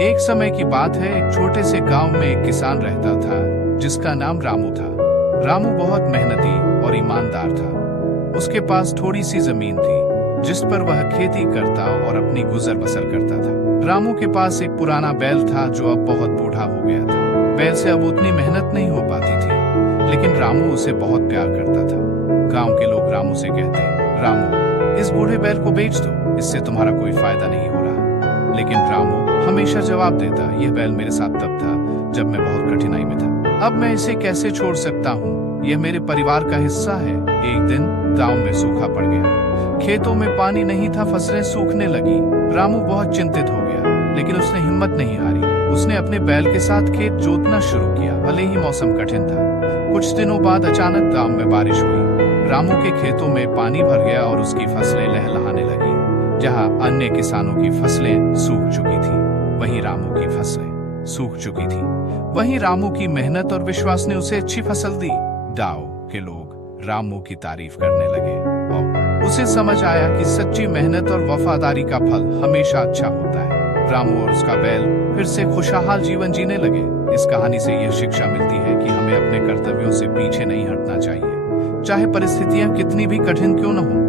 एक समय की बात है, एक छोटे से गांव में एक किसान रहता था जिसका नाम रामू था। रामू बहुत मेहनती और ईमानदार था। उसके पास थोड़ी सी जमीन थी जिस पर वह खेती करता और अपनी गुजर बसर करता था। रामू के पास एक पुराना बैल था जो अब बहुत बूढ़ा हो गया था। बैल से अब उतनी मेहनत नहीं हो पाती थी, लेकिन रामू उसे बहुत प्यार करता था। गांव के लोग रामू से कहते, रामू, इस बूढ़े बैल को बेच दो, इससे तुम्हारा कोई फायदा नहीं हो रहा। लेकिन रामू हमेशा जवाब देता, यह बैल मेरे साथ तब था जब मैं बहुत कठिनाई में था। अब मैं इसे कैसे छोड़ सकता हूँ? यह मेरे परिवार का हिस्सा है। एक दिन गांव में सूखा पड़ गया। खेतों में पानी नहीं था, फसलें सूखने लगी। रामू बहुत चिंतित हो गया, लेकिन उसने हिम्मत नहीं हारी। उसने अपने बैल के साथ खेत जोतना शुरू किया, भले ही मौसम कठिन था। कुछ दिनों बाद अचानक गांव में बारिश हुई। रामू के खेतों में पानी भर गया और उसकी फसलें लहलहाने लगी। जहां अन्य किसानों की फसलें सूख चुकी थी, वहीं रामू की फसलें सूख चुकी थी। वहीं रामू की मेहनत और विश्वास ने उसे अच्छी फसल दी। गांव के लोग रामू की तारीफ करने लगे और उसे समझ आया कि सच्ची मेहनत और वफादारी का फल हमेशा अच्छा होता है। रामू और उसका बैल फिर से खुशहाल जीवन जीने लगे। इस कहानी से यह शिक्षा मिलती है कि हमें अपने कर्तव्यों से पीछे नहीं हटना चाहिए, चाहे परिस्थितियां कितनी भी कठिन क्यों न हो।